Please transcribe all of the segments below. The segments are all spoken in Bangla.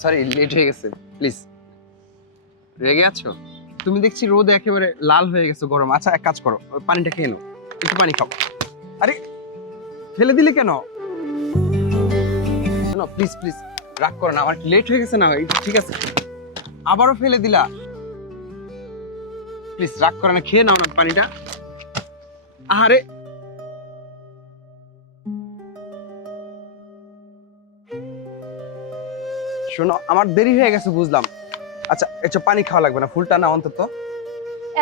সরি লেট হয়ে গেছে, প্লিজ। রেগে আছো? তুমি দেখছি রোদে একেবারে লাল হয়ে গেছো, গরম। আচ্ছা এক কাজ করো, ওই পানিটা খেয়ে নাও, একটু পানি খাও। আরে ফেলে দিলে কেন? শোনো প্লিজ প্লিজ, রাগ করো না, আমার লেট হয়ে গেছে না, ঠিক আছে। আবারও ফেলে দিলা, প্লিজ রাগ করো না, খেয়ে নাও না পানিটা। আরে শোনো, আমার দেরি হয়ে গেছে বুঝলাম। আচ্ছা একটু পানি খাওয়া লাগবে না, ফুলটা না অন্তত।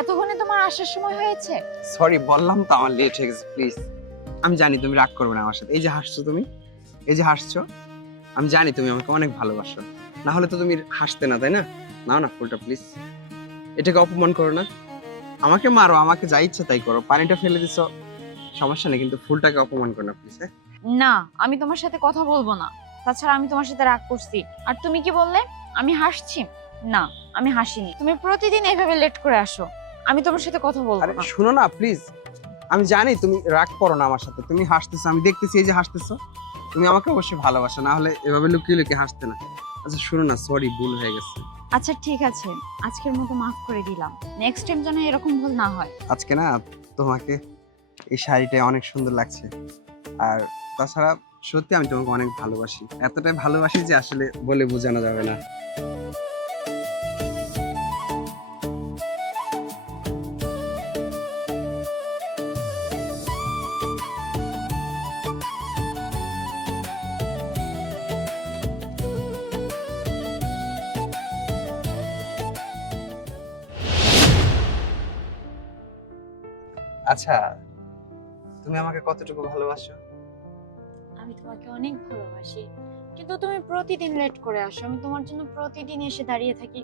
এতক্ষণে তোমার আসার সময় হয়েছে? সরি, বললাম তো আমার লেট হয়ে গেছে, প্লিজ। আমি জানি তুমি রাগ করবে না আমার সাথে, এই যে হাসছো তুমি, এই যে হাসছো, আমি জানি তুমি আমাকে অনেক ভালোবাসো, না হলে তো তুমি হাসতে না, তাই না? নাও না ফুলটা প্লিজ, এটাকে অপমান করো না। আমাকে মারো, আমাকে যা ইচ্ছা তাই করো, পানিটা ফেলে দিছো সমস্যা নেই, কিন্তু ফুলটাকে অপমান করো না প্লিজ। না, আমি তোমার সাথে কথা বলবো না। তাছাড়া আমি তোমার সাথে রাগ করছি। আর তুমি কি বললে আমি হাসছি? না, আমি হাসিনি। তুমি প্রতিদিন এইভাবে লেট করে আসো, আমি তোমার সাথে কথা বলবো আরে না। শুনো না প্লিজ, আমি জানি তুমি রাগ করো না আমার সাথে, তুমি হাসতেছো, আমি দেখতেছি এই যে হাসতেছো, তুমি আমাকে অবশ্যই ভালোবাসো, না হলে এভাবে লুকিয়ে লুকিয়ে হাসতে না। আচ্ছা শুনো না, সরি ভুল হয়ে গেছে। আচ্ছা ঠিক আছে, আজকের মতো মাফ করে দিলাম। নেক্সট টাইম যেন এরকম ভুল না হয়। আজকে না তোমাকে এই শাড়িটা অনেক সুন্দর লাগছে, আর তাছাড়া সত্যি আমি তোমাকে অনেক ভালোবাসি, এতটাই ভালোবাসি যে আসলে বলে বোঝানো যাবে না। আচ্ছা তুমি আমাকে কতটুকু ভালোবাসো? আমি তোমাকে অনেক ভালোবাসি, কিন্তু তুমি প্রতিদিন লেট করে আসো। আমি তোমার জন্য প্রতিদিন এসে দাঁড়িয়ে থাকি।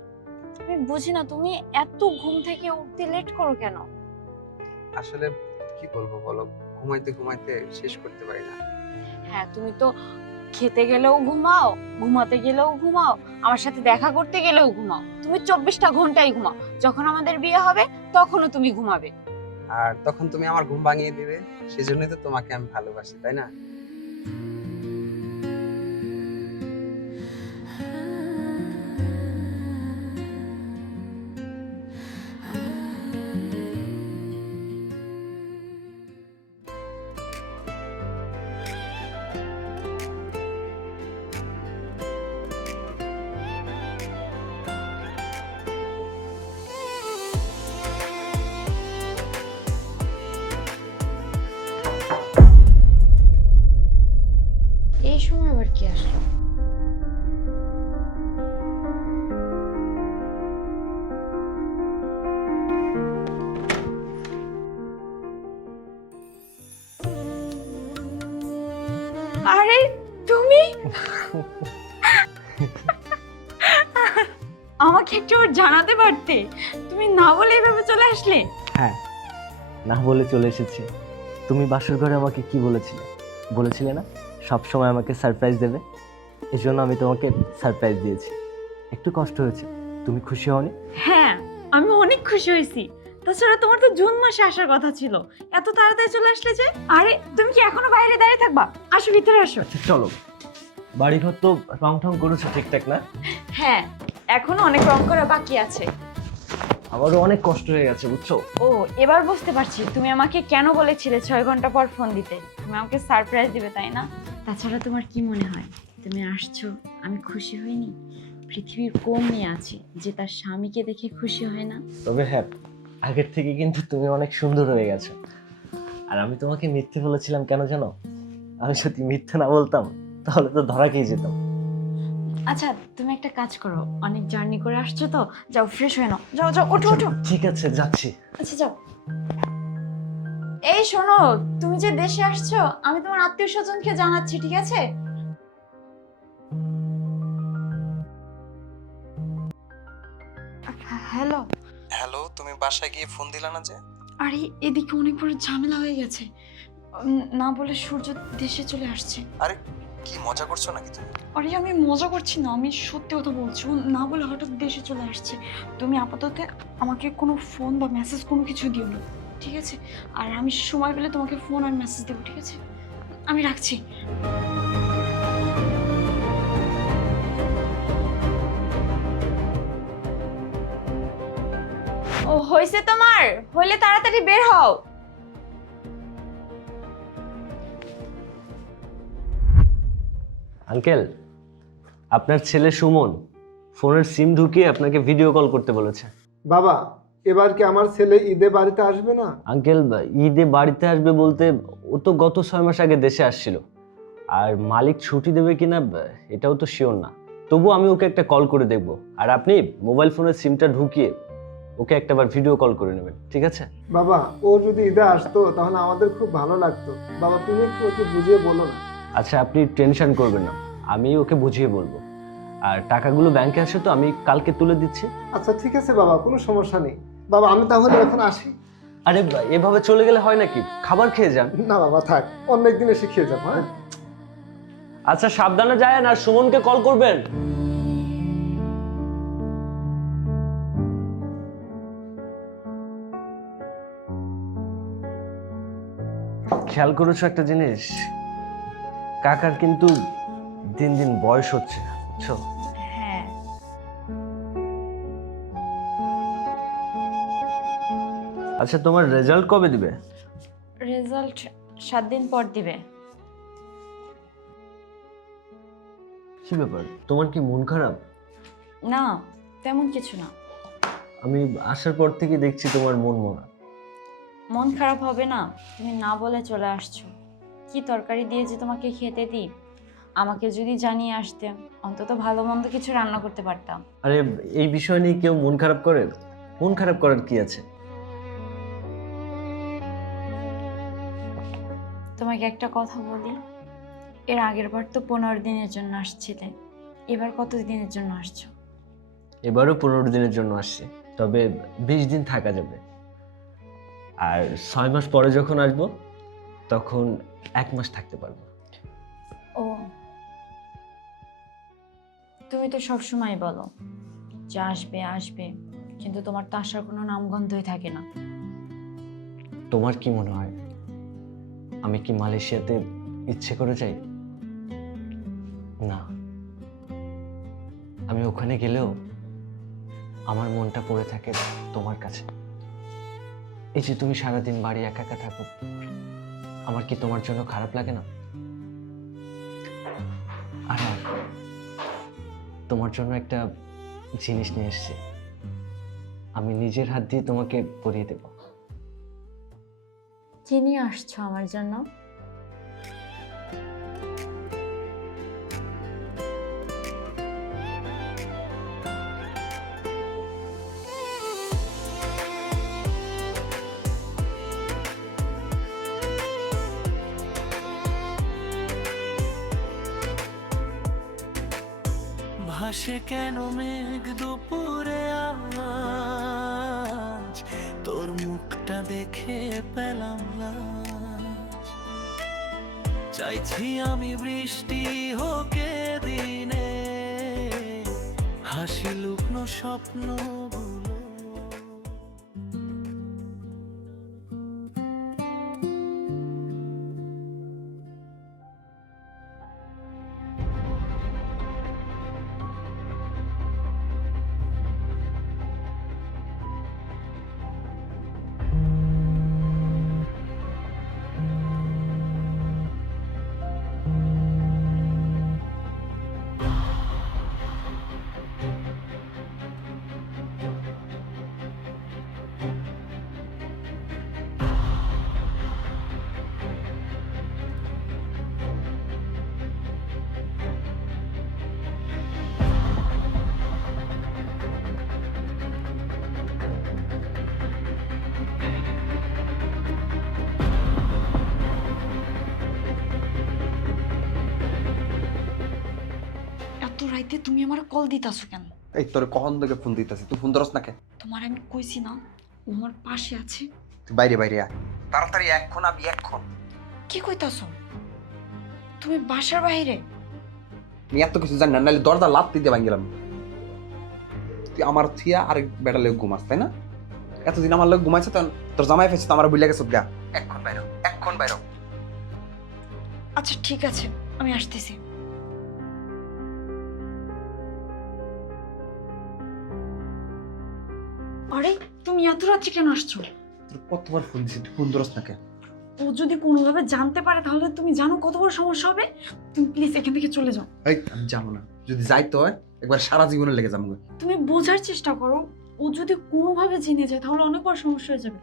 আমি বুঝি না তুমি এত ঘুম থেকে উঠতে লেট করো কেন? আসলে কি বলবো বলো, ঘুমাইতে ঘুমাইতে শেষ করতে পারি না। হ্যাঁ, তুমি তো খেতে গেলেও ঘুমাও, ঘুমাতে গেলেও ঘুমাও, আমার সাথে দেখা করতে গেলেও ঘুমাও। তুমি 24টা ঘন্টাই ঘুমাও। যখন আমাদের বিয়ে হবে তখনও তুমি ঘুমাবে। আর তখন তুমি আমার ঘুম ভাঙিয়ে দিবে, সেজন্যই তো তোমাকে আমি ভালোবাসি, তাই না? এই সময় আবার কি আসলো? আরে তুমি আমাকে একটু জানাতে পারতে, তুমি না বলে এভাবে চলে আসলে। হ্যাঁ, না বলে চলে এসেছি। তুমি বাসর ঘরে আমাকে কি বলেছিলে? বলেছিলে না সব সময় আমাকে সারপ্রাইজ দেবে, এজন্য আমি তোমাকে সারপ্রাইজ দিয়েছি। একটু কষ্ট হয়েছে, তুমি খুশি হওনি? হ্যাঁ, আমি অনেক খুশি হয়েছি। তাছাড়া তোমার তো জুন মাসে আসার কথা ছিল, এত তাড়াতাড়ি চলে আসলে যে। আরে তুমি কি এখনো বাইরে দাঁড়িয়ে থাকবা? আসো ভিতরে আসো। আচ্ছা চলো, বাড়িঘর তো রং ঠং করেছো ঠিকঠাক না? হ্যাঁ, এখনো অনেক রং করা বাকি আছে। আমারও অনেক কষ্ট হয়ে গেছে বুঝছো। ও, এবার বুঝতে পারছি তুমি আমাকে কেন বলেছিলে 6 ঘন্টা পর ফোন দিতে। তুমি আমাকে সারপ্রাইজ দিবে, তাই না? তাছাড়া তোমার কি মনে হয় তুমি আসছো আমি খুশি হইনি? পৃথিবীর কোন মেয়ে আছে যে তার স্বামীকে দেখে খুশি হয় না? তবে হ্যাঁ, আগের থেকে কিন্তু তুমি অনেক সুন্দর হয়ে গেছো। আর আমি তোমাকে মিথ্যে বলেছিলাম কেন জানো? আমি যদি মিথ্যে না বলতাম তাহলে তো ধরা খেয়ে যেতাম। আচ্ছা তুমি একটা কাজ করো, অনেক জার্নি করে আসছো তো, যাও ফ্রেশ হয়ে নাও। যাও যাও, ওঠো ওঠো। ঠিক আছে যাচ্ছি। আচ্ছা যাও। এই শোনো, তুমি যে দেশে আসছো আমি তোমার আত্মীয় স্বজনকে জানাচ্ছি, ঠিক আছে? হ্যালো। হ্যালো, তুমি বাসায় গিয়ে ফোন দিলা না যে? আরে এদিকে অনেক বড় ঝামেলা হয়ে গেছে। না বলে সূর্য দেশে চলে আসছে। আরে কি মজা করছো নাকি তুমি? আরে আমি মজা করছি না, আমি সত্যি কথা বলছি। ও না বলে হঠাৎ দেশে চলে আসছে। তুমি আপাতত আমাকে কোনো ফোন বা মেসেজ কোনো কিছু দিও না, ঠিক আছে? আর আমি সময় পেলে তোমাকে ফোন আর মেসেজ দেবো, ঠিক আছে? আমি রাখছি। হয়েছে তোমার? হইলে তাড়াতাড়ি বের হও। আঙ্কেল, আপনার ছেলে সুমন ফোনের সিম ঢুকিয়ে আপনাকে ভিডিও কল করতে বলেছে। বাবা, এবার কি আমার ছেলে ঈদে বাড়িতে আসবে না? আঙ্কেল, ঈদে বাড়িতে আসবে বলতে ও তো গত 6 মাস আগে দেশে আসছিল, আর মালিক ছুটি দেবে কিনা এটাও তো শিওর না। তবু আমি ওকে একটা কল করে দেখব, আর আপনি মোবাইল ফোনের সিমটা ঢুকিয়ে ওকে একটাবার ভিডিও কল করে নেবেন, ঠিক আছে? বাবা, ও যদি ঈদে আসতো তাহলে আমাদের খুব ভালো লাগতো। বাবা, তুমি একটু ওকে বুঝিয়ে বলো না। আচ্ছা, আপনি টেনশন করবেন না, আমি ওকে বুঝিয়ে বলবো। আর টাকাগুলো ব্যাংকে আসে তো, আমি কালকে তুলে দিচ্ছি। আচ্ছা ঠিক আছে বাবা, কোনো সমস্যা নেই। বাবা, আমি তাহলে এখন আসি। আরে এভাবে চলে গেলে হয় নাকি? খাবার খেয়ে যান। না বাবা, থাক, অন্য একদিন এসে খেয়ে যাবো। হ্যাঁ, আচ্ছা, সাবধানে যায় আর সুমনকে কল করবেন। খেয়াল করেছো একটা জিনিস? কাকার কিন্তু দিন দিন বয়স হচ্ছে, বুঝছো? হ্যাঁ। আচ্ছা, তোমার রেজাল্ট কবে দিবে? রেজাল্ট 7 দিন পর দিবে। কি ব্যাপার, তোমার কি মন খারাপ? না, তেমন কিছু না। আমি আসার পর থেকে দেখছি তোমার মন মরা। মন খারাপ হবে না? তুমি না বলে চলে আসছো। কি তরকারি দিয়ে যে তোমাকে খেতে দিই, আমাকে যদি জানিয়ে আসতে অন্তত ভালো মন্দ কিছু রান্না করতে পারতাম। আরে, এই বিষয় নিয়ে কেউ মন খারাপ করে? মন খারাপ করার কি আছে? তোমাকে একটা কথা বলি, এর আগের বার তো 15 দিনের জন্য আসছিলে, এবার কত দিনের জন্য আসছো? এবারও 15 দিনের জন্য আসছি, তবে 20 দিন থাকা যাবে। আর 6 মাস পরে যখন আসবো তখন 1 মাস থাকতে পারবো। ও, তুমি তো সবসময় বলো যে আসবে আসবে, কিন্তু তোমার তো আসার কোনো নামগন্ধই থাকে না। তোমার কি মনে হয় আমি কি মালয়েশিয়াতে ইচ্ছে করে যাই? না, আমি ওখানে গেলেও আমার মনটা পড়ে থাকে তোমার কাছে। এই যে তুমি সারাদিন বাড়ি একা একা থাকো, আমার কি তোমার জন্য খারাপ লাগে না? আর তোমার জন্য একটা জিনিস নিয়ে এসেছি, আমি নিজের হাত দিয়ে তোমাকে পরিয়ে দেব। কি নিয়ে আসছো আমার জন্য? ভাসে কেন মেঘ দুপুরে আজ, তোর মুখটা দেখে পেলাম লাজ। চাইছি আমি বৃষ্টি হোকে দিনে, হাসি লুকনো স্বপ্নগুলো। এত রাইতে তুমি আমার কল দিতাছো কেন? এই তোর কখন থেকে ফোন দিতেছি, তুই ফোন ধরস না কেন? তোমার আমি কইছি না ও আমার পাশে আছে? তুই বাইরে বাইরে আয় তাড়াতাড়ি, এখন আমি এখন। কি কইতাছো? তুমি বাসার বাইরে? আমি এত কিছু জানি না, নাহলে দরজা লাত্তি দিয়ে ভাঙিলাম। তুই আমার থিয়া আরেক বেটা লোক ঘুমাস, তাই না? এতদিন আমার লোক ঘুমাইছে, তখন তোর জামাই ফেসে তো আমার বুঝলে গেছে গা। এখন বাইরো, এখন বাইরো। আচ্ছা ঠিক আছে, আমি আসতেছি। আরে তুমি এত রাত্রে কেন আসছো? তোর কতবার ফোন দিছি, তুই ফোন ধরস না কেন? ও যদি কোনোভাবে জানতে পারে তাহলে তুমি জানো কত বড় সমস্যা হবে। তুমি প্লিজ এখান থেকে চলে যাও। এই আমি যাবো না, যদি যাইতে হয় একবার সারা জীবনে লেগে যাবো। তুমি বোঝার চেষ্টা করো, ও যদি কোনোভাবে জেনে যায় তাহলে অনেক বড় সমস্যা হয়ে যাবে।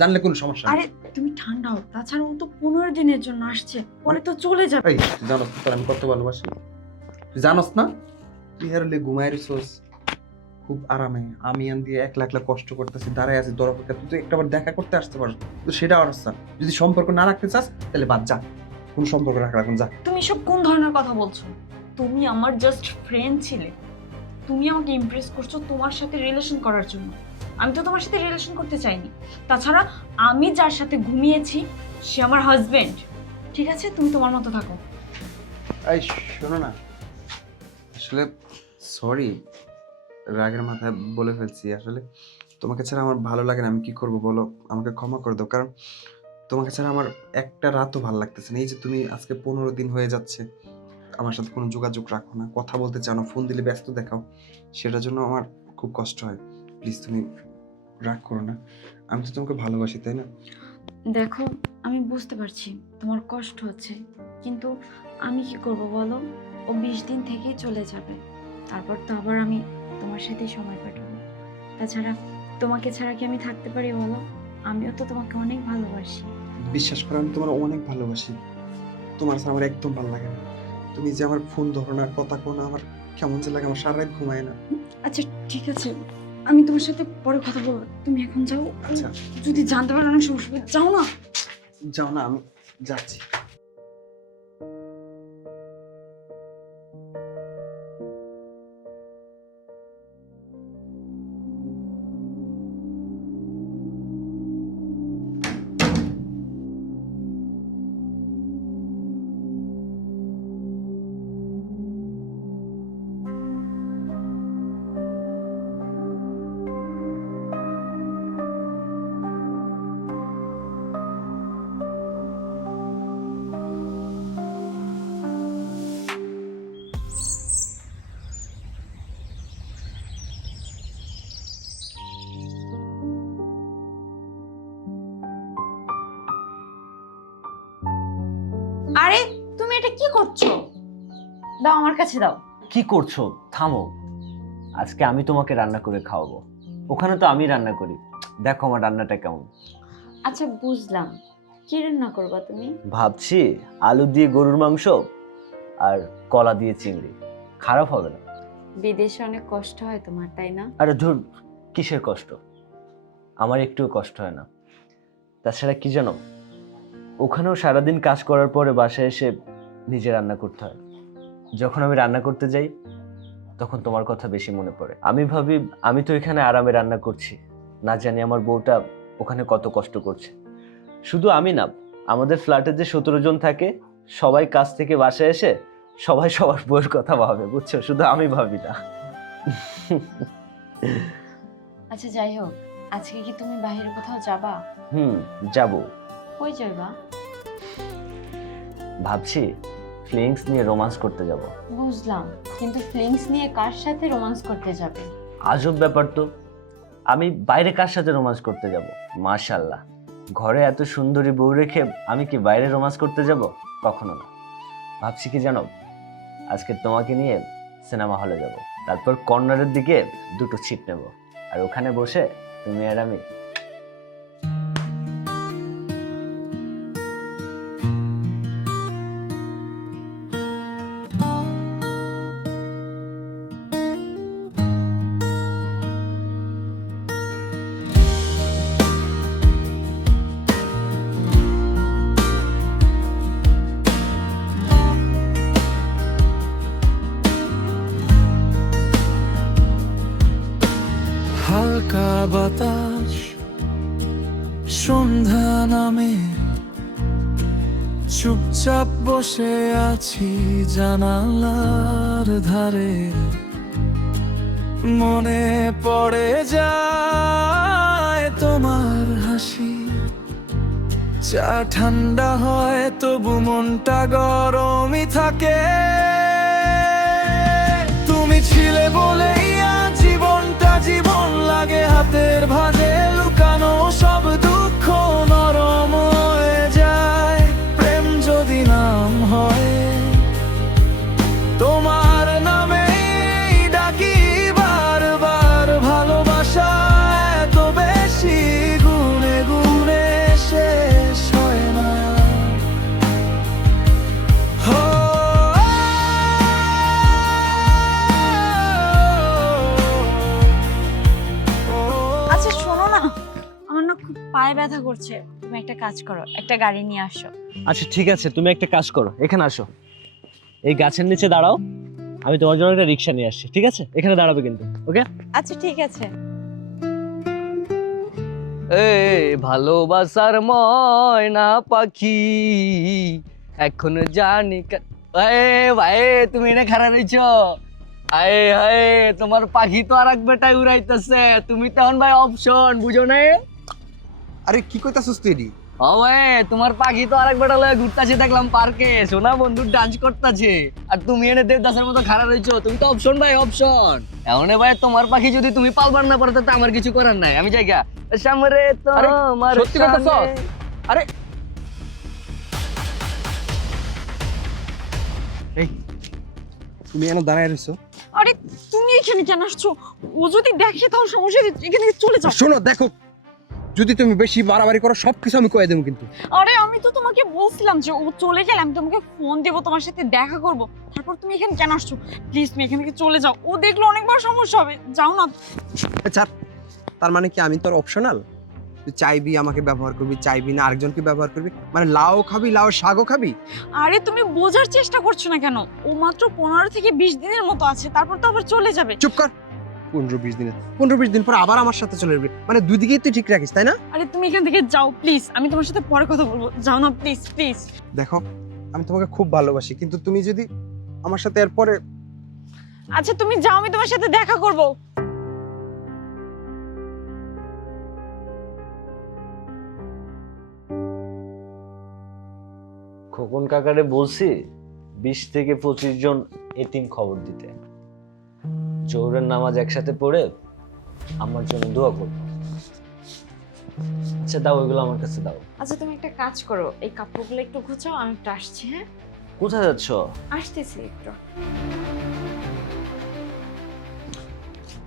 জানলে কোনো সমস্যা নেই। আরে তুমি ঠান্ডা হও, তাছাড়া ও তো 15 দিনের জন্য আসছে, পরে তো চলে যাবে। এই তুই জানোস তোর আমি কত ভালোবাসি, তুই জানোস না? তুই হারলে ঘুমায় রিসোর্স খুব আরামে, আমি আন দিয়ে একলা একলা কষ্ট করতেছি, দাঁড়ায় আছি তোর অপেক্ষা, তুই তো একটাবার দেখা করতে আসতে পারস, তো সেটা অবস্থা। যদি সম্পর্ক না রাখতে চাস তাহলে বাদ, যা, কোন সম্পর্ক রাখা রাখুন যা। তুমি সব কোন ধরনের কথা বলছো? তুমি আমার জাস্ট ফ্রেন্ড ছিলে, তুমি আমাকে ইমপ্রেস করছো তোমার সাথে রিলেশন করার জন্য। আমি তো তোমার সাথে রিলেশন করতে চাইনি। তাছাড়া আমি যার সাথে ঘুমিয়েছি সে আমার হাজবেন্ড। ঠিক আছে, তুমি তোমার মতো থাকো। এই শোনো না, আসলে সরি, রাগের মাথায় বলে ফেলছি। আসলে তোমাকে ছাড়া আমার ভালো লাগে না, আমি কি করব বলো, আমাকে ক্ষমা করে দাও। কারণ তোমাকে ছাড়া আমার একটা রাতও ভালো লাগতেছে না। এই যে তুমি আজকে 15 দিন হয়ে যাচ্ছে আমার সাথে কোনো যোগাযোগ রাখো না, কথা বলতে চাও না, ফোন দিলে ব্যস্ত দেখাও, সেটার জন্য আমার খুব কষ্ট হয়। প্লিজ তুমি রাগ করো না, আমি তো তোমাকে ভালোবাসি, তাই না? দেখো, আমি বুঝতে পারছি তোমার কষ্ট হচ্ছে, কিন্তু আমি কি করব বলো? ও 20 দিন থেকেই চলে যাবে, তারপর তো আবার আমি তোমার সাথেই সময় কাটাবো। তাছাড়া তোমাকে ছাড়া কি আমি থাকতে পারি বলো? আমিও তো তোমাকে অনেক ভালোবাসি। বিশ্বাস করো, আমি তোমার অনেক ভালোবাসি, তোমার ছাড়া আমার একদম ভালো লাগে না। তুমি যে আমার ফোন ধরো না, কথা কো না, আমার কেমন যে লাগে, আমার সারা রাত ঘুমায় না। আচ্ছা ঠিক আছে, আমি তোমার সাথে পরে কথা বলবো, তুমি এখন যাও। আচ্ছা যদি জানতে পারে অনেক সমস্যা হবে, যাও না। যাও না, আমি যাচ্ছি। আরে তুমি এটা কি করছো? দাও আমার কাছে দাও। কি করছো? থামো, আজকে আমি তোমাকে রান্না করে খাওয়াবো। ওখানে তো আমি রান্না করি, দেখো আমার রান্নাটা কেমন। আচ্ছা বুঝলাম, কি রান্না করবা তুমি? ভাবছি আলু দিয়ে গরুর মাংস আর কলা দিয়ে চিংড়ি, খারাপ হবে না। বিদেশে অনেক কষ্ট হয় তোমার, তাই না? আরে ধুর, কিসের কষ্ট? আমার একটুও কষ্ট হয় না। তাছাড়া কি জানো, ওখানেও সারাদিন কাজ করার পরে বাসায় এসে নিজে রান্না করতে হয়। যখন আমি রান্না করতে যাই তখন তোমার কথা বেশি মনে পড়ে। আমি ভাবি আমি তো এখানে আরামে রান্না করছি, না জানি আমার বউটা ওখানে কত কষ্ট করছে। শুধু আমি না, আমাদের ফ্ল্যাটে যে 17 জন থাকে সবাই কাজ থেকে বাসায় এসে সবাই সবার বউয়ের কথা ভাবে, বুঝছো? শুধু আমি ভাবি না। আচ্ছা যাই হোক, আজকে কি তুমি বাইরে কোথাও যাবা? যাবো। কই যাবা? ভাবছি ফিলিংস নিয়ে রোমান্স করতে যাব। বুঝলাম, কিন্তু ফিলিংস নিয়ে কার সাথে রোমান্স করতে যাবে? আজব ব্যাপার তো, আমি বাইরে কার সাথে রোমান্স করতে যাব? মাশাআল্লাহ, ঘরে এত সুন্দরী বউ রেখে আমি কি বাইরে রোমান্স করতে যাব? কখনো না। ভাবছি কি জানো, আজকে তোমাকে নিয়ে সিনেমা হলে যাব, তারপর কর্নারের দিকে 2টো সিট নেব, আর ওখানে বসে তুমি আর আমি। হালকা বাতাস, সন্ধ্যা নামে, চুপচাপ বসে আছি জানালার ধারে। মনে পড়ে যায় তোমার হাসি, চা ঠান্ডা হয় তবু মনটা গরমই থাকে। তুমি ছিলে বলেই আজ জীবনটা জীবন লাগে। ভাতের ভাজে লুকানো সব দুঃখ নরম হয়ে যায় প্রেম যদি নাম হয় তোমার নামে ডাকি বারবার ভালোবাসা এত বেশি গুনে গুনে শেষ হয় না হো আচ্ছা শোনো না, আমার না খুব পায়ে ব্যথা করছে, তুমি একটা কাজ করো, একটা গাড়ি নিয়ে আসো। আচ্ছা ঠিক আছে, তুমি একটা কাজ করো, এখানে আসো, এই গাছের নিচে দাঁড়াও, আমি তোমার জন্য একটা রিক্সা নিয়ে আসছি, ঠিক আছে? এখানে দাঁড়াবে কিন্তু, ওকে? আচ্ছা ঠিক আছে। ভালোবাসার ময়না পাখি এখন জানি ভাই তুমি এনে খারাপ হয়েছ। আয়ে হায়, তোমার পাখি তো আর এক বেটাই উড়াইতেছে, তুমি তখন ভাই অপশন বুঝো না? আরে কি কইতাছস তুই এডি? ও ভাই, তোমার পাখি তো আর এক বেটা লয়ে ঘুরতাছে দেখলাম পার্কে, সোনা বন্ধু ডান্স করতেছে, আর তুমি এনে দেবদাসের মতো খারাপ হয়েছো, তুমি তো অপশন ভাই অপশন। এমন ভাই তোমার পাখি যদি তুমি পালবার না পারো তো আমার কিছু করার নাই, আমি জায়গা সামরে তোমার সত্যি কথা সামনে। সস? আরে এই তুমি এখানে দাঁড়ায় রইছো? আরে তুমি এখানে কেন আসছো? ও যদি দেখে তাহলে সমস্যা, এখান থেকে চলে যাও। শোনো দেখো, যদি তুমি বেশি বাড়াবাড়ি করো সবকিছু আমি কয়ে দেবো কিন্তু। আরে আমি তো তোমাকে বলছিলাম যে ও চলে গেলে আমি তোমাকে ফোন দেবো, তোমার সাথে দেখা করব, তারপর তুমি এখানে কেন আসছো? প্লিজ তুমি এখান থেকে চলে যাও, ও দেখলে অনেক বড় সমস্যা হবে, যাও না। ছাড়, তার মানে কি আমি তোর অপশনাল? তুই চাইবি আমাকে ব্যবহার করবি, চাইবি না আরেকজনকে ব্যবহার করবি, মানে লাউ খাবি, লাউ শাকও খাবি? আরে তুমি বোঝার চেষ্টা করছো না কেন? ও মাত্র 15 থেকে 20 দিনের মতো আছে, তারপর তো আবার চলে যাবে। চুপ কর। 15-20 দিন পর আবার আমার সাথে চলে যাবে, মানে দুই দিকেই তুই ঠিক রাখিস তাই না? আরে তুমি এখান থেকে যাও প্লিজ, আমি তোমার সাথে পরে কথা বলবো, যাও না প্লিজ প্লিজ। দেখো আমি তোমাকে খুব ভালোবাসি, কিন্তু তুমি যদি আমার সাথে এরপরে আচ্ছা তুমি যাও, আমি তোমার সাথে দেখা করব। খোকন কাকারে বলছি 20 থেকে 25 জন এতিম খবর দিতে, জোহরের নামাজ একসাথে পড়ে আমার জন্য দোয়া করবো। আচ্ছা দাও, ওইগুলো আমার কাছে দাও। আচ্ছা তুমি একটা কাজ করো, এই কাপড়গুলো একটু গুছাও, আমি একটু আসছি। হ্যাঁ কোথায় যাচ্ছ? আসতেছি একটু।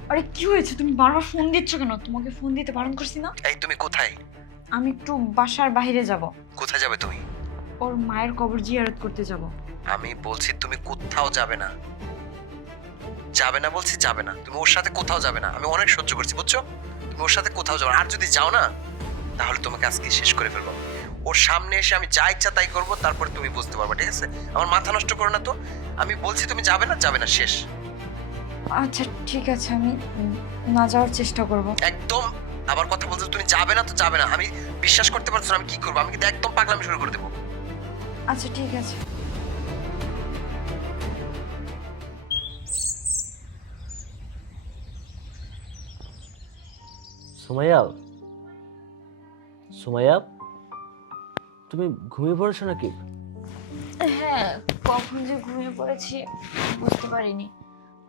আরে কি হয়েছে, তুমি বারবার ফোন দিচ্ছ কেন? তোমাকে ফোন দিতে বারণ করছি না? এই তুমি কোথায়? আমি একটু বাসার বাইরে যাব, কোথায় যাবে তুমি? ওর মায়ের কবর জিয়ারত করতে যাব। আমি বলছি তুমি কোথাও যাবে না। যাবে না বলছি, যাবে না, তুমি ওর সাথে কোথাও যাবে না। আমি অনেক সহ্য করছি বুঝছো, তুমি ওর সাথে কোথাও যাবে না। আর যদি যাও না তাহলে তোমাকে আজকে শেষ করে ফেলবো। ওর সামনে এসে আমি যা ইচ্ছা তাই করবো, তারপরে তুমি বুঝতে পারবে, ঠিক আছে? আমার মাথা নষ্ট করো না তো। আমি বলছি তুমি যাবে না, যাবে না, শেষ। আচ্ছা ঠিক আছে, আমি না যাওয়ার চেষ্টা করব। একদম আবার কথা বলছো, তুমি যাবে না তো যাবে না। আমি বিশ্বাস করতে পারছো না, আমি কি করবো? আমি কিন্তু একদম পাগলামি শুরু করে দেবো। আচ্ছা ঠিক আছে। সুমাইয়া, সুমাইয়া, তুমি ঘুমিয়ে পড়েছো নাকি? হ্যাঁ, কখন যে ঘুমিয়ে পড়েছি বুঝতে পারিনি।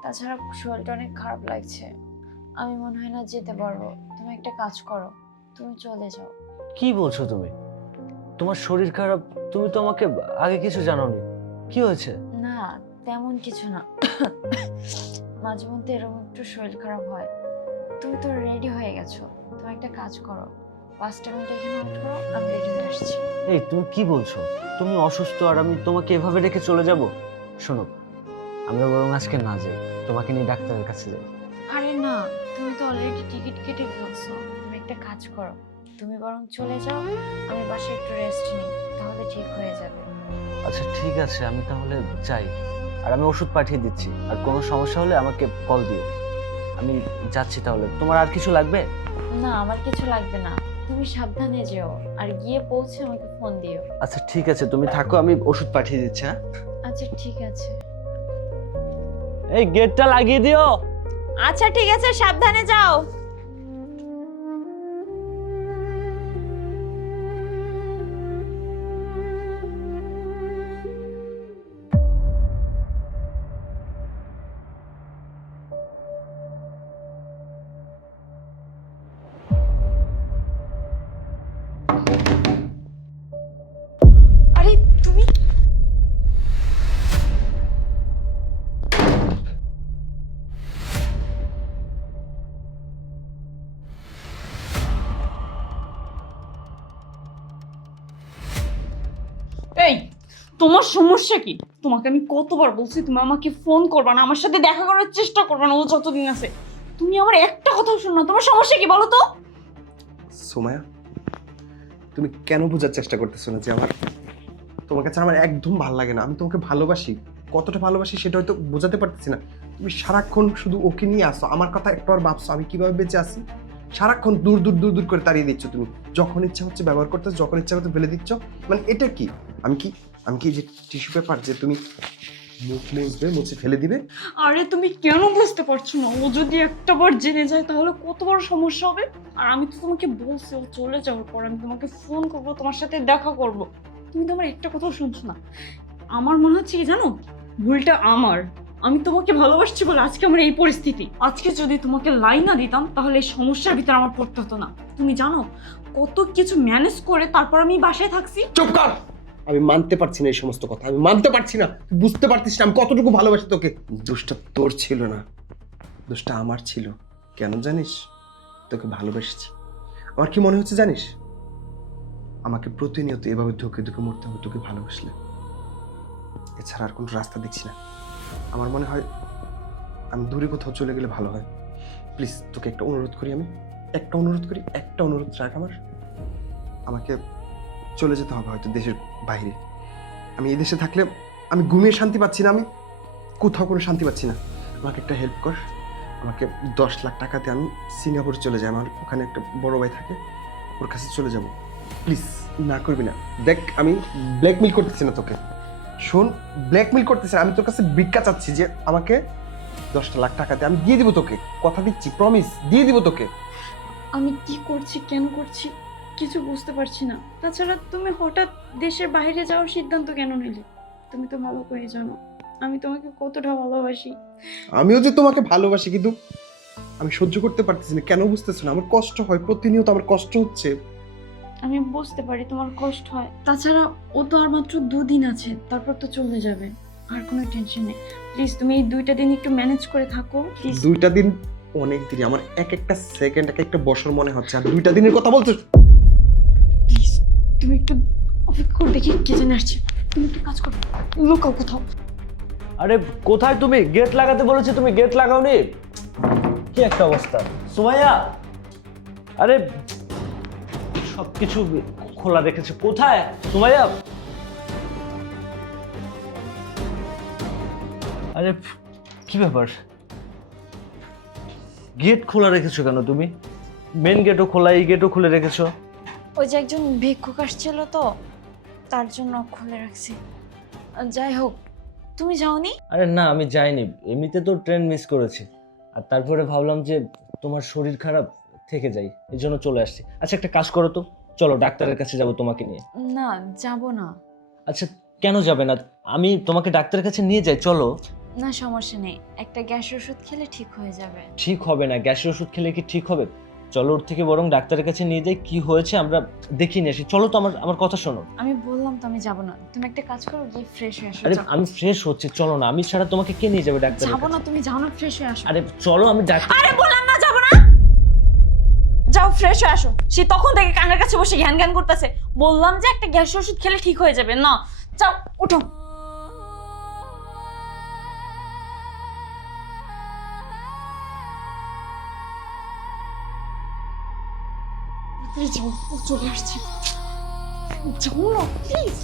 তাছাড়া শরীরটা অনেক খারাপ লাগছে, আমি মনে হয় না যেতে পারবো। তুমি একটা কাজ করো, তুমি চলে যাও। কি বলছো তুমি? তোমার শরীর খারাপ? তুমি তো আমাকে আগে কিছু জানোনি, কি হয়েছে? না তেমন কিছু না, মাঝে মধ্যে এরকম একটু শরীর খারাপ হয়। তুমি তো রেডি হয়ে গেছো, তুমি একটা কাজ করো, 5 মিনিট এখানে ওয়েট করো, আমি রেডি হয়ে আসছি। এই তুমি কি বলছো? তুমি অসুস্থ আর আমি তোমাকে এভাবে রেখে চলে যাব? শোনো, আমরা বরং আজকে না যাই, তোমাকে নিয়ে ডাক্তারের কাছে যাই। আরে না, তুমি তো অলরেডি টিকিট কেটে ফেলছো, তুমি একটা কাজ করো, তুমি বরং চলে যাও, আমি বাসায় একটু রেস্ট নিই, তাহলে ঠিক হয়ে যাবে। আচ্ছা ঠিক আছে, আমি তাহলে যাই, আর আমি ওষুধ পাঠিয়ে দিচ্ছি, আর কোনো সমস্যা হলে আমাকে কল দিও। আমি যাচ্ছি তাহলে। তোমার আর কিছু লাগবে? না আমার কিছু লাগবে না, তুমি সাবধানে যেও, আর গিয়ে পৌঁছে আমাকে ফোন দিও। আচ্ছা ঠিক আছে, তুমি থাকো, আমি ওষুধ পাঠিয়ে দিচ্ছি। হ্যাঁ আচ্ছা ঠিক আছে। এই গেটটা লাগিয়ে দিও। আচ্ছা ঠিক আছে, সাবধানে যাও। এই তোমার সমস্যা কি? তোমাকে আমি কতবার বলছি তুমি আমাকে ফোন করবা না, আমার সাথে দেখা করার চেষ্টা করবা না ও যতদিন আছে। তুমি আমার একটা কথাও শোনো না, তোমার সমস্যা কি বলো তো? সোমায়া, তুমি কেন বোঝার চেষ্টা করতেছো না যে আমার তোমার কাছে আমার একদম ভালো লাগে না? আমি তোমাকে ভালোবাসি, কতটা ভালোবাসি সেটা হয়তো বোঝাতে পারতেছি না। তুমি সারাক্ষণ শুধু ওকে নিয়ে আসো, আমার কথা একবার ভাবছো আমি কিভাবে বেঁচে আছি? সারাক্ষণ দূর দূর দূর দূর করে তাড়িয়ে দিচ্ছ তুমি। যখন ইচ্ছা হচ্ছে ব্যবহার করতেছো, যখন ইচ্ছা হচ্ছে ফেলে দিচ্ছ। মানে এটা কি? আমি কি যে টিস্যু পেপার যে তুমি মুখ মুছবে, মুছে ফেলে দিবে? আরে তুমি কেন বুঝতে পারছো না? ও যদি একটা বার জেনে যায় তাহলে কত বড় সমস্যা হবে। আর আমি তো তোমাকে বলছি ও চলে যাওয়ার পর আমি তোমাকে ফোন করব, তোমার সাথে দেখা করব। তুমি তো আমার একটা কথাও শুনছো না। আমার মনে হচ্ছে কি জানো, ভুলটা আমার। আমি তোমাকে ভালোবাসছি বলে আজকে আমার এই পরিস্থিতি। আজকে যদি তোমাকে লাই না দিতাম তাহলে এই সমস্যার ভিতরে আমার পড়তে হতো না। তুমি জানো কত কিছু ম্যানেজ করে তারপর আমি বাসায় থাকছি। চুপ কর! আমি মানতে পারছি না এই সমস্ত কথা, আমি মানতে পারছি না। তুই বুঝতে পারছিস না আমি কতটুকু ভালোবাসি তোকে। দোষটা তোর ছিল না, দোষটা আমার ছিল। কেন জানিস? তোকে ভালোবেসেছি। আমার কি মনে হচ্ছে জানিস? আমাকে প্রতিনিয়ত এভাবে ধুকে ধুকে মরতে হবে তোকে ভালোবাসলে। এছাড়া আর কোনো রাস্তা দেখছি না। আমার মনে হয় আমি দূরে কোথাও চলে গেলে ভালো হয়। প্লিজ তোকে একটা অনুরোধ করি, একটা অনুরোধ রাখ আমার। আমাকে চলে যেতে হবে হয়তো দেশের বাইরে। আমি এই দেশে থাকলে আমি ঘুমিয়ে শান্তি পাচ্ছি না, আমি কোথাও কোনো শান্তি পাচ্ছি না। আমাকে একটা হেল্প কর, আমাকে 10 লাখ টাকাতে আমি সিঙ্গাপুরে চলে যাই। আমার ওখানে একটা বড় ভাই থাকে, ওর কাছে চলে যাব। প্লিজ না করবি না। দেখ আমি ব্ল্যাকমেল করতেছি না তোকে, শোন, ব্ল্যাকমেল করতেছি না। আমি তোর কাছে ভিক্ষা চাচ্ছি যে আমাকে 10 লাখ টাকাতে আমি দিয়ে দিব তোকে, কথা দিচ্ছি, প্রমিস দিয়ে দিব তোকে। আমি কি করছি কেন করছি কিছু বুঝতে পারছি না। তাছাড়া তুমি হঠাৎ দেশের বাইরে যাওয়ার সিদ্ধান্ত কেন নিলে? তুমি তো ভালো করে জানো আমি তোমাকে কতটা ভালোবাসি। আমিও যে তোমাকে ভালোবাসি, কিন্তু আমি সহ্য করতে পারতেছি না। কেন বুঝতেছো না? আমার কষ্ট হয়, প্রতিনিয়ত আমার কষ্ট হচ্ছে। আমি বুঝতে পারি তোমার কষ্ট হয়। তাছাড়া ও তো আর মাত্র 2 দিন আছে, তারপর তো চলে যাবে। আর কোনো টেনশন নেই। প্লিজ তুমি এই 2টা দিন একটু ম্যানেজ করে থাকো প্লিজ। 2টা দিন অনেক দিনই, আমার এক একটা সেকেন্ড এক একটা বছর মনে হচ্ছে। আর 2টা দিনের কথা বলছো? প্লিজ তুমি একটু অপেক্ষা করে দেখি কে জানে আসছে। তুমি একটু কাজ করো, লুকাও কোথাও। আরে কোথায় তুমি? গেট লাগাতে বলেছি, তুমি গেট লাগাওনি। কি একটা অবস্থা সুমাইয়া! আরে সবকিছু খোলা রেখেছে, কোথায় সুমাইয়া? আরে কি ব্যাপার, গেট খোলা রেখেছো কেন তুমি? মেন গেটও খোলা, এই গেটও খুলে রেখেছো। ওই যে একজন ভিক্ষুক আসছিল তো, তার জন্য খুলে রাখছি। যাই হোক, তুমি যাওনি? আরে না, আমি যাইনি, এমনিতে তো ট্রেন মিস করেছি। আর তারপরে ভাবলাম যে তোমার শরীর খারাপ, থেকে যাই, এই জন্য চলে আসছি। আচ্ছা একটা কাজ করো তো, চলো ডাক্তারের কাছে যাবো তোমাকে নিয়ে। না, যাব না। আচ্ছা কেন যাবে না? আমি তোমাকে ডাক্তারের কাছে নিয়ে যাই, চলো। না সমস্যা নেই, একটা গ্যাস ওষুধ খেলে ঠিক হয়ে যাবে। ঠিক হবে না, গ্যাসের ওষুধ খেলে কি ঠিক হবে? চলো ওর থেকে বরং ডাক্তারের কাছে নিয়ে যাই, কি হয়েছে আমরা দেখিয়ে নিয়ে আসি। চলো তো, আমার কথা শোনো। আমি বললাম তো আমি যাব না। তুমি একটা কাজ করো, গিয়ে ফ্রেশ হয়ে আসো। আরে যাও। আমি ফ্রেশ হচ্ছি, চলো না। আমি ছাড়া তোমাকে কে নিয়ে যাবে ডাক্তারের যাবো না, কাছে? তুমি যাও না, ফ্রেশ হয়ে আসো। আরে চলো, আমি ডাক্তার। আরে বললাম না যাবো না। যাও ফ্রেশ হয়ে আসো। সে তখন থেকে কানের কাছে বসে জ্ঞান জ্ঞান করতেছে। বললাম যে একটা গ্যাস ওষুধ খেলে ঠিক হয়ে যাবে। না, যাও উঠো। যাও, ও চলে আসছে। যাও না প্লিজ।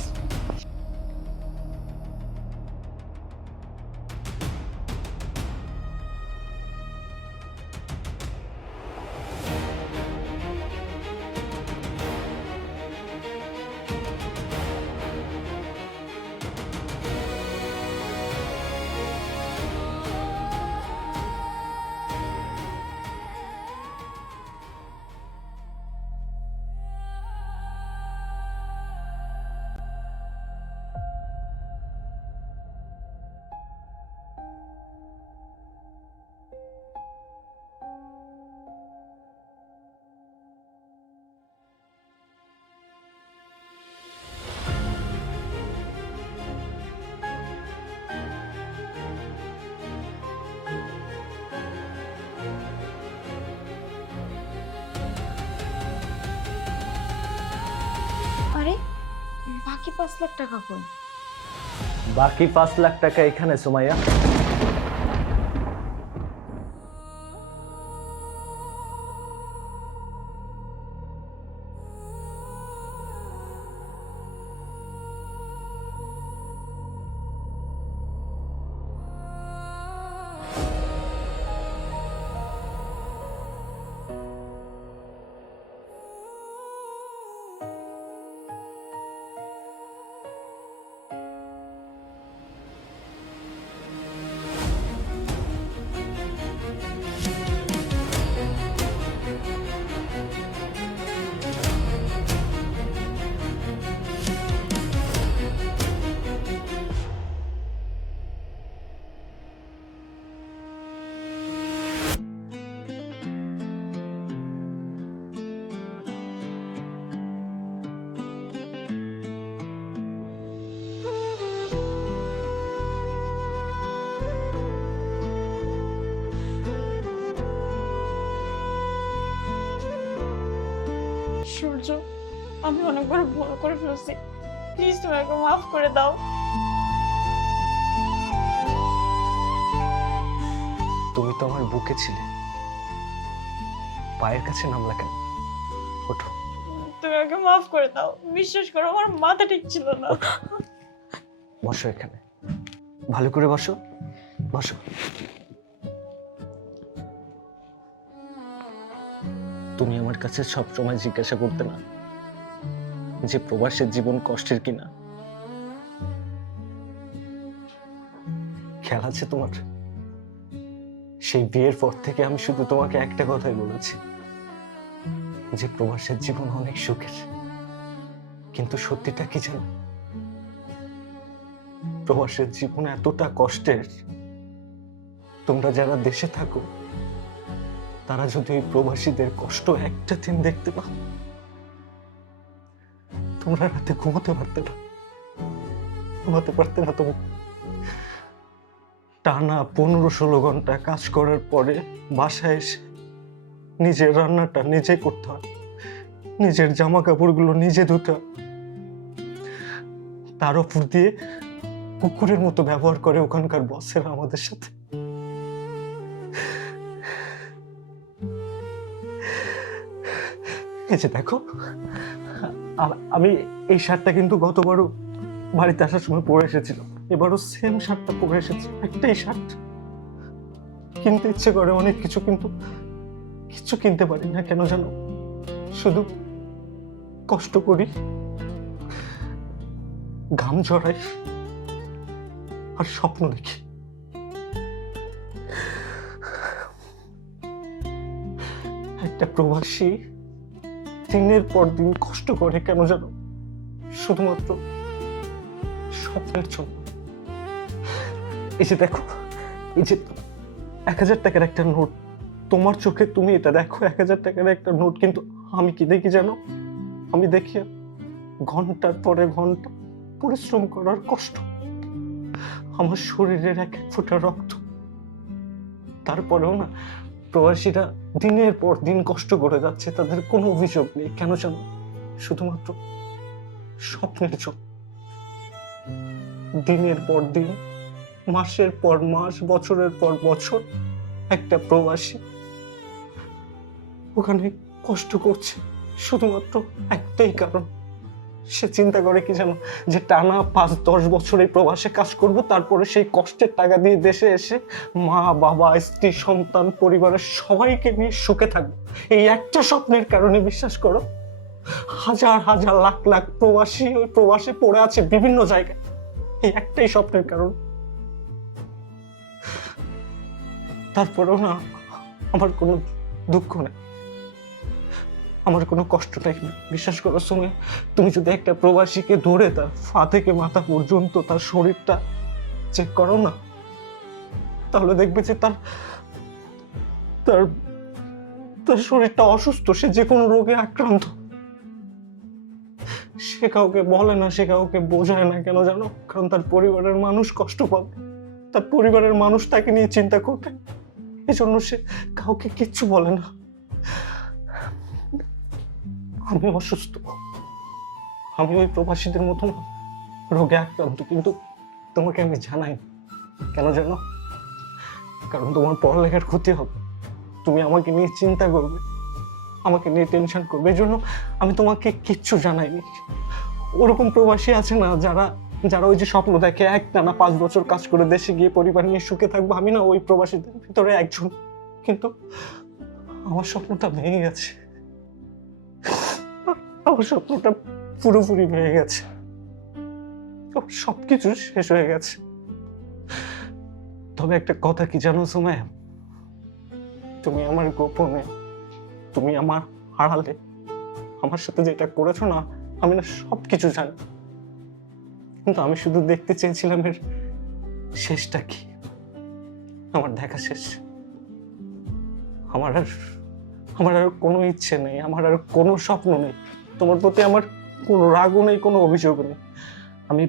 বাকি 5 লাখ টাকা কই? বাকি 5 লাখ টাকা এখানে সুমাইয়া। সূর্য, আমি অনেক বড় ভুল করে ফেলছি, প্লিজ তুমি আমাকে মাফ করে দাও। তুমি তো আমার বুকে ছিলে, পায়ের কাছে নামলা কেন? ওঠো। তুমি আমাকে মাফ করে দাও, বিশ্বাস করো আমার মাথা ঠিক ছিল না। বসো এখানে, ভালো করে বসো, বসো। তুমি আমার কাছে সব সময় জিজ্ঞাসা করতে না যে প্রবাসের জীবন কষ্টের কিনা? খেয়াল আছে তোমার? সেই বিয়ের পর থেকে আমি শুধু তোমাকে একটা কথাই বলেছি, যে প্রবাসের জীবন অনেক সুখের। কিন্তু সত্যিটা কি জানো? প্রবাসের জীবন এতটা কষ্টের, তোমরা যারা দেশে থাকো তারা যদি এই প্রবাসীদের কষ্ট একটা দিন দেখতে পাও, তোমরা রাতে ঘুমাতে পারতে না, তোমরা টানা 15-16 ঘন্টা কাজ করার পরে বাসায় এসে নিজের রান্নাটা নিজে করতে হয়, নিজের জামা কাপড়গুলো নিজে ধুতে হয়, তার উপর দিয়ে কুকুরের মতো ব্যবহার করে ওখানকার বসেরা আমাদের সাথে। এই যে দেখো, আমি এই শার্টটা কিন্তু গতবারও বাড়িতে আসার সময় পরে এসেছিলাম, এবারও সেম শার্টটা পরে এসেছি, একটাই শার্ট। কিনতে ইচ্ছে করে অনেক কিছু, কিন্তু কিছু কিনতে পারি না কেন জানো? শুধু কষ্ট করি, ঘাম ঝরাই আর স্বপ্ন দেখি। একটা প্রবাসী দিনের পর দিন কষ্ট করে কেন জানো? শুধুমাত্র স্বপ্নের জন্য। এই যে দেখো, এই যে 1000 টাকার একটা নোট, তোমার চোখে তুমি এটা দেখো 1000 টাকার একটা নোট, কিন্তু আমি কি দেখি জানো? আমি দেখি ঘন্টার পরে ঘন্টা পরিশ্রম করার কষ্ট, আমার শরীরের এক ফোঁটা রক্ত। তারপরেও না, প্রবাসীরা দিনের পর দিন কষ্ট করে যাচ্ছে, তাদের কোনো অভিযোগ নেই কেন জানো? শুধুমাত্র স্বপ্নের জন্য। দিনের পর দিন, মাসের পর মাস, বছরের পর বছর একটা প্রবাসী ওখানে কষ্ট করছে শুধুমাত্র একটাই কারণ, সে চিন্তা করে কি জানো? যে টানা 5-10 বছর এই প্রবাসে কাজ করব, তারপরে সেই কষ্টের টাকা দিয়ে দেশে এসে মা বাবা স্ত্রী সন্তান পরিবারের সবাইকে নিয়ে সুখে থাকবো। এই একটা স্বপ্নের কারণে বিশ্বাস করো হাজার হাজার লাখ লাখ প্রবাসী ওই প্রবাসে পড়ে আছে বিভিন্ন জায়গায়, এই একটাই স্বপ্নের কারণ। তারপরেও না, আমার কোনো দুঃখ নেই, আমার কোনো কষ্ট নেই। বিশ্বাস করো সুমি, তুমি যদি একটা প্রবাসীকে ধরে তার পা থেকে মাথা পর্যন্ত তার শরীরটা চেক করো না, তাহলে দেখবে যে তার তার তার শরীরটা অসুস্থ, সে যে কোনো রোগে আক্রান্ত। সে কাউকে বলে না, সে কাউকে বোঝায় না কেন জানো? কারণ তার পরিবারের মানুষ কষ্ট পাবে, তার পরিবারের মানুষ তাকে নিয়ে চিন্তা করবে, এজন্য সে কাউকে কিচ্ছু বলে না। আমি অসুস্থ, আমি ওই প্রবাসীদের মতো না রোগে আক্রান্ত, কিন্তু তোমাকে আমি জানাই কেন জানো? কারণ তোমার পড়ালেখার ক্ষতি হবে, তুমি আমাকে নিয়ে চিন্তা করবে, আমাকে নিয়ে টেনশন করবে, এই জন্য আমি তোমাকে কিচ্ছু জানাইনি। ওরকম প্রবাসী আছে না যারা যারা ওই যে স্বপ্ন দেখে একটানা 5 বছর কাজ করে দেশে গিয়ে পরিবার নিয়ে সুখে থাকবো, আমি না ওই প্রবাসীদের ভিতরে একজন। কিন্তু আমার স্বপ্নটা ভেঙে গেছে, আমার স্বপ্নটা পুরোপুরি ভেঙে গেছে, সবকিছু শেষ হয়ে গেছে। তবে একটা কথা কি জানো সুমাইয়া, তুমি আমার গোপনে, তুমি আমার আড়ালে আমার সাথে যেটা করেছো না, আমি না সবকিছু জানি, কিন্তু আমি শুধু দেখতে চেয়েছিলাম এর শেষটা কি। আমার দেখা শেষ, আমার আর কোনো ইচ্ছে নেই, আমার আর কোনো স্বপ্ন নেই, তোমার প্রতি আমার কোনো রাগও নেই, কোনো অভিযোগও নেই। আমি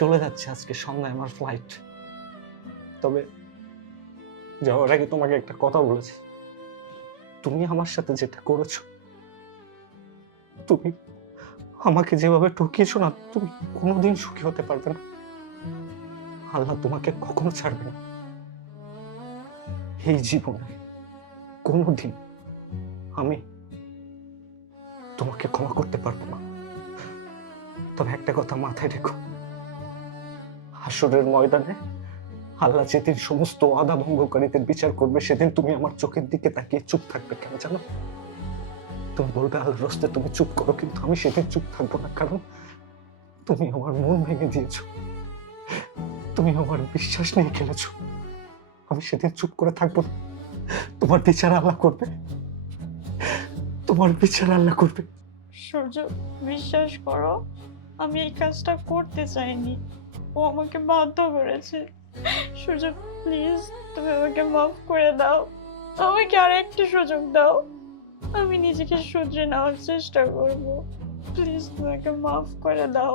চলে যাচ্ছি আজকে সন্ধ্যায়, আমার ফ্লাইট। তবে যাওয়ার আগে তোমাকে একটা কথা বলেছি, তুমি আমার সাথে যেটা করেছো, তুমি আমাকে যেভাবে ঠকিয়েছো না, তুমি কোনোদিন সুখী হতে পারবে না। আল্লাহ তোমাকে কখনো ছাড়বে না। এই জীবনে কোনোদিন আমি তোমাকে ক্ষমা করতে পারবো না। তবে একটা কথা মাথায় রেখো, হাসরের ময়দানে আল্লাহ যেদিন সমস্ত ওয়াদা ভঙ্গকারীদের বিচার করবে, সেদিন তুমি আমার চোখের দিকে তাকিয়ে চুপ থাকবে। কেন জানো? তুমি বলবে আল্লাহর রাস্তায় তুমি চুপ করো, কিন্তু আমি সেদিন চুপ থাকবো না, কারণ তুমি আমার মন ভেঙে দিয়েছো, তুমি আমার বিশ্বাস নিয়ে খেলেছো। আমি সেদিন চুপ করে থাকবো না। তোমার বিচার আল্লাহ করবে, তোমার বিচার আল্লাহ করবে। সূর্য, বিশ্বাস করো, আমি এই কাজটা করতে চাইনি, ও আমাকে বাধ্য করেছে। সূর্য প্লিজ, তুমি আমাকে মাফ করে দাও, আমাকে আর একটা সুযোগ দাও, আমি নিজেকে শুধরে নেওয়ার চেষ্টা করব। প্লিজ তোমাকে মাফ করে দাও।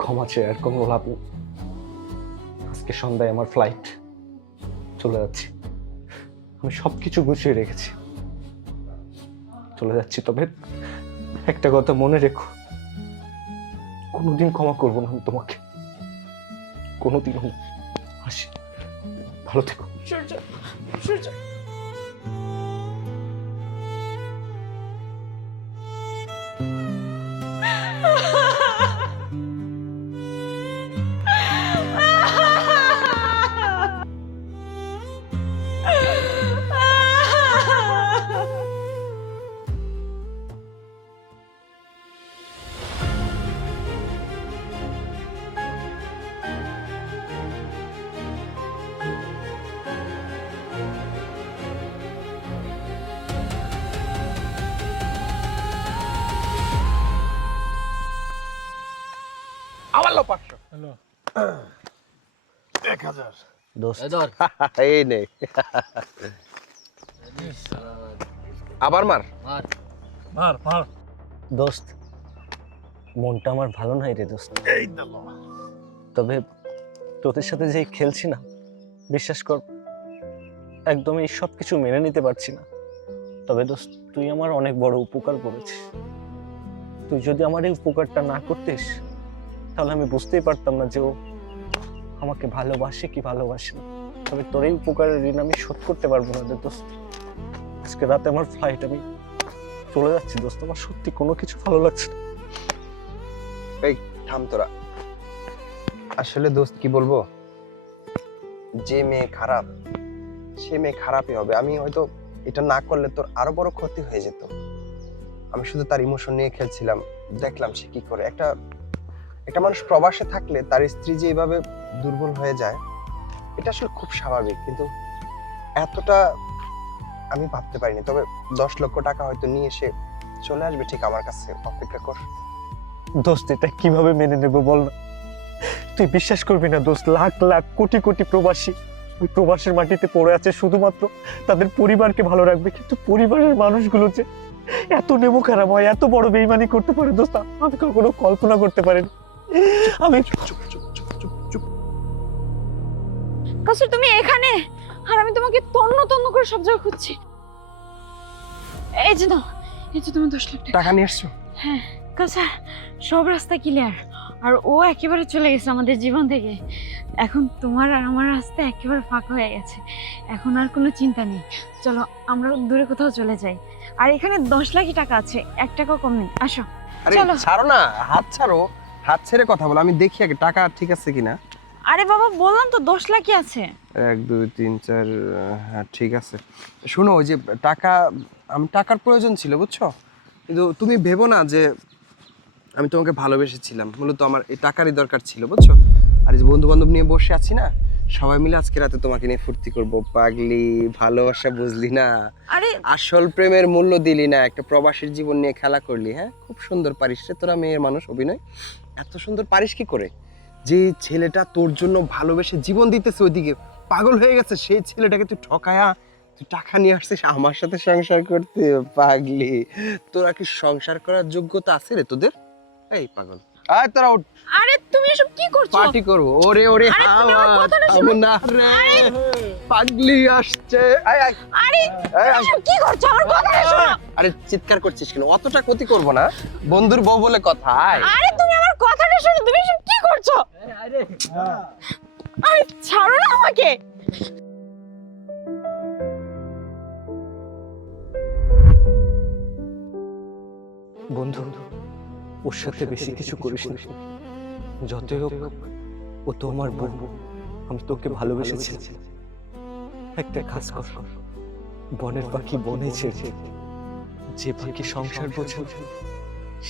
ক্ষমা চেয়ে আর কোনো লাভ নেই। আজকে সন্ধ্যায় আমার ফ্লাইট, চলে যাচ্ছি। আমি সবকিছু গুছিয়ে রেখেছি, চলে যাচ্ছি। তবে একটা কথা মনে রেখো, কোনোদিন ক্ষমা করবো না আমি তোমাকে, কোনোদিনও না। আসি, ভালো থেকো। সূর্য, সূর্য। আবার লো 500। দোস্ত, এই নে, আবার মার। দোস্ত, মনটা আমার ভালো নাই রে দোস্ত। তবে তোদের সাথে যে খেলছি না, বিশ্বাস কর একদম এই সব কিছু মেনে নিতে পারছি না। তবে দোস্ত, তুই আমার অনেক বড় উপকার করেছিস। তুই যদি আমার এই উপকারটা না করতিস, তাহলে আমি বুঝতেই পারতাম না যে ও আমাকে ভালোবাসে কি ভালোবাসে না। তবে তোর এই উপকারের ঋণ আমি শোধ করতে পারবো না রে দোস্ত। আজকে রাতে আমার ফ্লাইট, আমি চলে যাচ্ছি দোস্ত। আমার সত্যি কোনো কিছু ভালো লাগছে না। এই থাম তোরা। আসলে দোস্ত কি বলবো, যে মেয়ে খারাপ সে মেয়ে খারাপই হবে। আমি হয়তো এটা না করলে তোর আরো বড় ক্ষতি হয়ে যেত। আমি শুধু তার ইমোশন নিয়ে খেলছিলাম, দেখলাম সে কি করে। একটা মানুষ প্রবাসে থাকলে তার স্ত্রী যে এইভাবে দুর্বল হয়ে যায়, এটা আসলে খুব স্বাভাবিক, কিন্তু এতটা আমি ভাবতে পারিনি। তবে 10 লক্ষ টাকা হয়তো নিয়ে এসে চলে আসবে ঠিক আমার কাছে, অপেক্ষা কর। দোস্ত, এটা কিভাবে মেনে নেবো বল না? তুই বিশ্বাস করবি না দোস্ত, লাখ লাখ কোটি কোটি প্রবাসী ওই প্রবাসের মাটিতে পড়ে আছে শুধুমাত্র তাদের পরিবারকে ভালো রাখবে, কিন্তু পরিবারের মানুষগুলো যে এত নেমো খারাপ হয়, এত বড় বেইমানি করতে পারে দোস্ত, আমি কখনো কল্পনা করতে পারিনি। আমি কাসুর, তুমি এখানে, আর আমি তোমাকে তন্ন তন্ন করে সব জায়গায় খুঁজছি। এই যে নাও, এই যে তোমার 10 লাখ টাকা। টাকা নিয়ে আসছো? হ্যাঁ কাসার, সব রাস্তা ক্লিয়ার। আর ও একেবারে চলে গেছে আমাদের জীবন থেকে। এখন তোমার আর আমার রাস্তা একেবারে ফাঁকা হয়ে গেছে। এখন আর কোনো চিন্তা নেই। চলো আমরা দূরে কোথাও চলে যাই। আর এখানে 10 লাখই টাকা আছে, 1 টাকাও কম নেই। আসো। আরে চলো। ছাড়ো না, হাত ছাড়ো। হাত ছেড়ে কথা বলো, আমি দেখি আগে টাকা ঠিক আছে কিনা। আরে বাবা বললাম তো 10 লাখই আছে। 1 2 3 4, হ্যাঁ ঠিক আছে। শোনো, ওই যে টাকা, আমি টাকার প্রয়োজন ছিল বুঝছো, কিন্তু তুমি ভেবো না যে আমি তোমাকে ভালোবেসেছিলাম। মূলত আমার এই টাকারই দরকার ছিল বুঝছো। আর এই যে বন্ধু বান্ধব নিয়ে বসে আছি না, সবাই মিলে আজকে রাতে তোমাকে নিয়ে ফুর্তি করবো। পাগলি, ভালোবাসা বুঝলি না, আরে আসল প্রেমের মূল্য দিলি না, একটা প্রবাসীর জীবন নিয়ে খেলা করলি। হ্যাঁ, খুব সুন্দর পারিস রে তোরা, মেয়ের মানুষ অভিনয় এত সুন্দর পারিস কি করে? যে ছেলেটা তোর জন্য ভালোবেসে জীবন দিতেছে, ওইদিকে পাগল হয়ে গেছে, সেই ছেলেটাকে তুই ঠকায়া তুই টাকা নিয়ে আসছিস আমার সাথে সংসার করতে। পাগলি, তোরা কি সংসার করার যোগ্যতা আছে রে তোদের? এই পাগল, আয় তোরা উঠ, আরে তুমি এসব কি করছো? পার্টি করবো। ওরে ওরে, আরে তুমি আমার আমার কথাটা শোনো। না রে, পাগলি আসছে। আয় আয় আরে আয়, তুমি আয়। এসব কি করছো? আমার কথাটা শোনো। আরে চিৎকার করছিস কেন? অতটা ক্ষতি করবো না, বন্ধুর বউ বলে কথা। আয়। আরে তুমি আমার কথাটা শোনো। তুমি এসব কি করছো? আরে ছাড়ো না আমাকে। বন্ধু, ওর সাথে বেশি কিছু করিস না। যতই হোক ও তো আমার বউ, আমি তোকে ভালোবেসেছি। একটা কাজ কর, বনের পাখি বনে ছেড়ে, যে পাখি সংসার বোঝে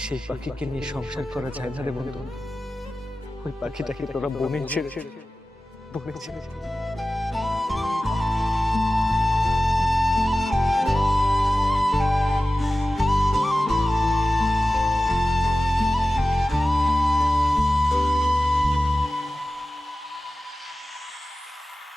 সেই পাখিকে নিয়ে সংসার করা যায় না রে বন্ধু। ওই পাখিটাকে তোরা বনে ছেড়ে